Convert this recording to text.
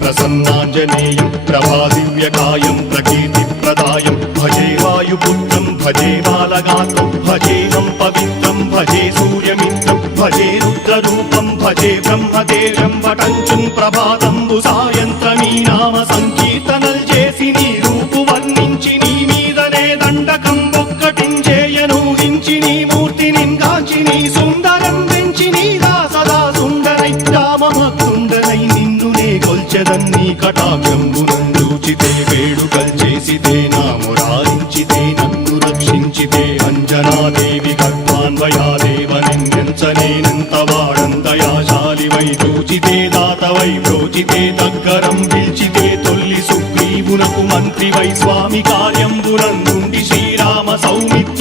ప్రసన్నాంజనేయం ప్రభాదివ్యకాయం ప్రకీర్తిప్రదాయం భజే వాయుపుత్రం భజే బాలగాత్రం భజేహం పవిత్రం భజే సూర్యమిత్రం భజే రుద్రరూపం భజే బ్రహ్మదేవం వటంచుం ప్రభాతంబు సాయంత్రమీ నామ సంకీర్తనల్ చేసి నీ రూపు వర్ణించి నీ మీదనే దండకం ఒక్కటించేయనూహించి నీ మూర్తి నింగాంచి నీ సుందరం వెంచి నీ దాసదా సుందరై రామభక్తుండనై నిన్నునే గొల్చెదన్నీ కటాక్షంబునందూచితే వేడుకల్ చేసితే నామురారించితే నన్ను రక్షించితే అంజనాదేవి గర్భాన్వయాదేవ నిన్నెంచనేనంత వాడంతయాశాలివై చూచితే దాతవై ప్రోచితే దగ్గరం పిల్చితే తొల్లి సుగ్రీవునకు మంత్రివై స్వామి కార్యంబునందుండి శ్రీరామ సౌమిత్ర